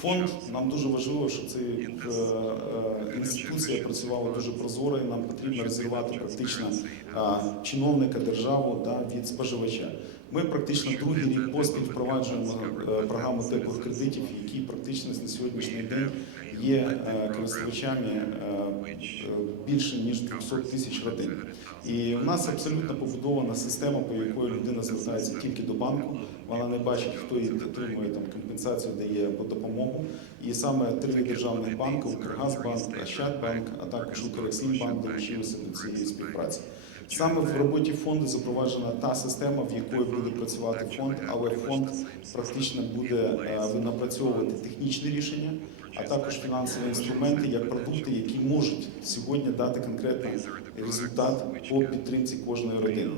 Фонд нам дуже важливо, щоб ця е, е, інституція працювала дуже прозоро, і нам потрібно розірвати практично чиновника державу да, від споживача. Ми практично другий рік поспіль впроваджуємо е, програму теплих кредитів, які практично на сьогоднішній день є е, користувачами е, більше ніж 200 тисяч родин. І в нас абсолютно побудована система, по якої людина звертається тільки до банку. Вона не бачить, хто їй отримує там компенсацію, дає або допомогу. І саме три державних банки Укргазбанк, Ощадбанк, а також Укрексімбанк долучилися до цієї співпраці. Саме в роботі фонду запроваджена та система, в якої буде працювати фонд, але фонд практично буде е, напрацьовувати технічні рішення, а також фінансові інструменти як продукти, які можуть сьогодні дати конкретний результат по підтримці кожної родини.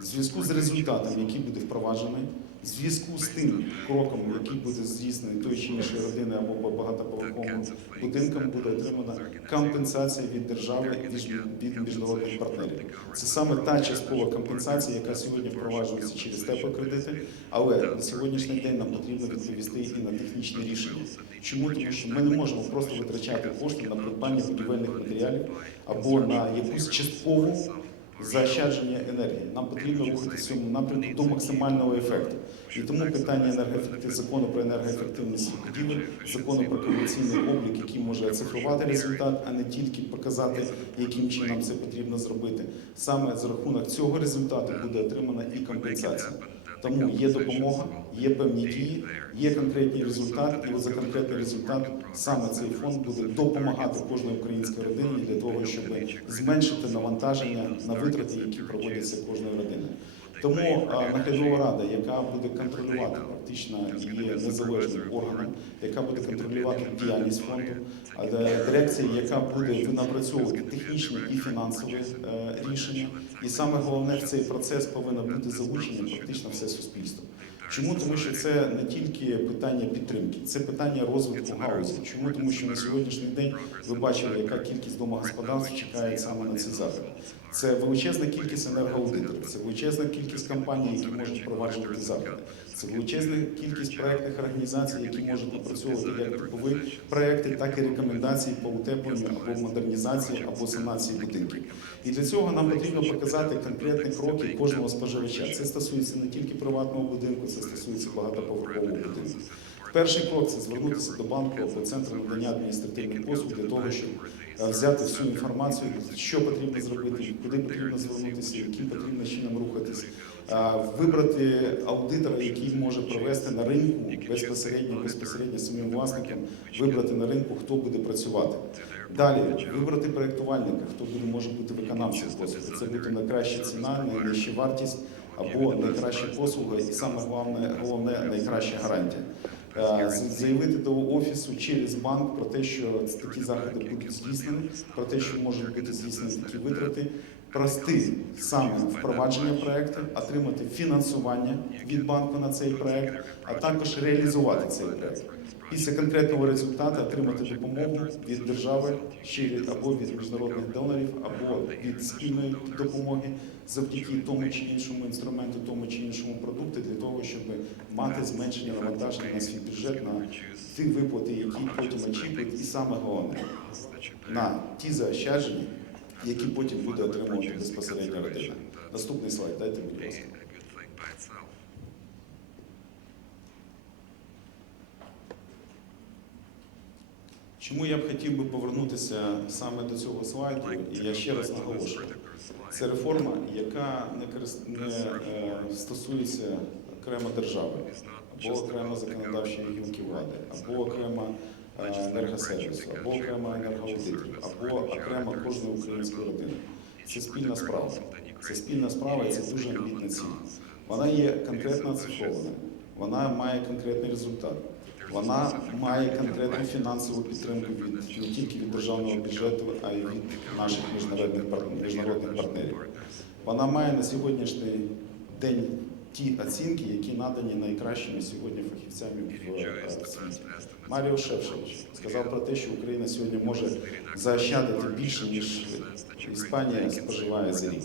В зв'язку з результатом, який буде впроваджений, в зв'язку з тим кроком, який буде здійснений той чи іншої родини або по багатоповерховим будинкам, буде отримана компенсація від держави від- від міжнародних партнерів. Це саме та часткова компенсація, яка сьогодні впроваджується через теплокредити, але на сьогоднішній день нам потрібно відповісти і на технічні рішення. Чому? Тому що ми не можемо просто витрачати кошти на придбання будівельних матеріалів або на якусь часткову заощадження енергії. Нам потрібно рухати цьому напрямку до максимального ефекту. І тому питання енергоефективності, закону про енергоефективність будівель, закону про комерційний облік, який може оцифрувати результат, а не тільки показати, яким чином це потрібно зробити. Саме за рахунок цього результату буде отримана і компенсація. Тому є допомога, є певні дії, є конкретний результат, і за конкретний результат саме цей фонд буде допомагати кожній українській родині для того, щоб зменшити навантаження на витрати, які проводяться кожної родиною. Тому а, наглядова рада, яка буде контролювати практично і є незалежним органом, яка буде контролювати діяльність фонду, дирекція, яка буде напрацьовувати технічні і фінансові е, рішення. І саме головне в цей процес повинно бути залучення практично все суспільство. Чому? Тому що це не тільки питання підтримки, це питання розвитку галузі. Чому? Тому що на сьогоднішній день ви бачили, яка кількість домогосподарств чекає саме на ці заходи. Це величезна кількість енергоаудиторів, це величезна кількість компаній, які можуть впроваджувати заходи. Це величезна кількість проектних організацій, які можуть напрацьовувати як типові проекти, так і рекомендації по утепленню або модернізації або санації будинків. І для цього нам потрібно показати конкретні кроки кожного споживача. Це стосується не тільки приватного будинку, це стосується багатоповерхового будинку. Перший крок це звернутися до банку або центру надання адміністративних послуг для того, щоб е, взяти всю інформацію, що потрібно зробити, куди потрібно звернутися, яким потрібно чином рухатись, вибрати аудитора, який може провести на ринку безпосередньо, безпосередньо самим власникам, вибрати на ринку, хто буде працювати. Далі вибрати проєктувальника, хто буде може бути виконавцем послуги. Це буде найкраща ціна, найнижча вартість або найкраща послуга, і саме головне, головне найкраща гарантія. Е, Заявити до офісу через банк про те, що такі заходи будуть здійснені, про те, що можуть бути здійснені такі витрати, прости саме впровадження проекту, отримати фінансування від банку на цей проект, а також реалізувати цей проект. Після конкретного результату отримати допомогу від держави чи або від міжнародних донорів, або від спільної допомоги завдяки тому чи іншому інструменту, тому чи іншому продукту, для того, щоб мати зменшення навантаження на свій бюджет на ті виплати, які потім очікують, і саме головне на ті заощадження, які потім буде отримувати безпосередньо родина. Наступний слайд, дайте, будь ласка. Чому я б хотів би повернутися саме до цього слайду, і я ще раз наголошую, це реформа, яка не, не е, стосується окремо держави, або окремо законодавчої гілки влади, або окремо е, енергосервісу, або окремо енергоаудиторів, або окремо кожної української родини. Це спільна справа. Це спільна справа, і це дуже амбітна ціль. Вона є конкретно оцифрована, вона має конкретний результат. Вона має конкретну фінансову підтримку від не тільки від державного бюджету, а й від наших міжнародних пар- міжнародних партнерів. Вона має на сьогоднішній день ті оцінки, які надані найкращими сьогодні фахівцями в е, світі. Маріо Шевчевич сказав про те, що Україна сьогодні може заощадити більше ніж Іспанія споживає за рік.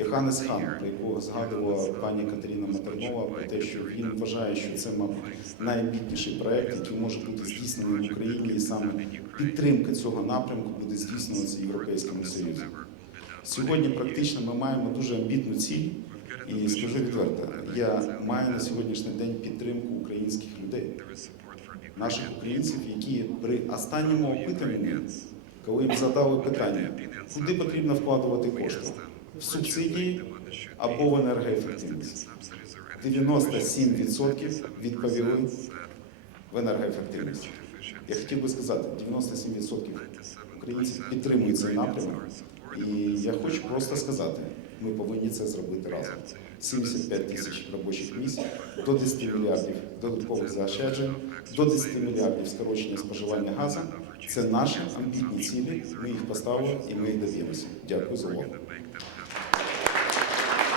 Йоханнес Хан, про якого згадувала пані Катерина Матернова, про те, що він вважає, що це, мабуть, найамбітніший проект, який може бути здійснений в Україні, і саме підтримка цього напрямку буде здійснюватися в Європейському Союзі. Сьогодні практично ми маємо дуже амбітну ціль, і скажу відверто, я маю на сьогоднішній день підтримку українських людей, наших українців, які при останньому опитуванні, коли їм задали питання, куди потрібно вкладувати кошти в субсидії або в енергоефективність. 97% відповіли в енергоефективність. Я хотів би сказати, 97% українців підтримують цей напрямок. І я хочу просто сказати, ми повинні це зробити разом. 75 тисяч робочих місць, до 10 мільярдів додаткових заощаджень, до 10 мільярдів скорочення споживання газу. Це наші амбітні цілі. Ми їх поставили і ми їх доб'ємося. Дякую за увагу.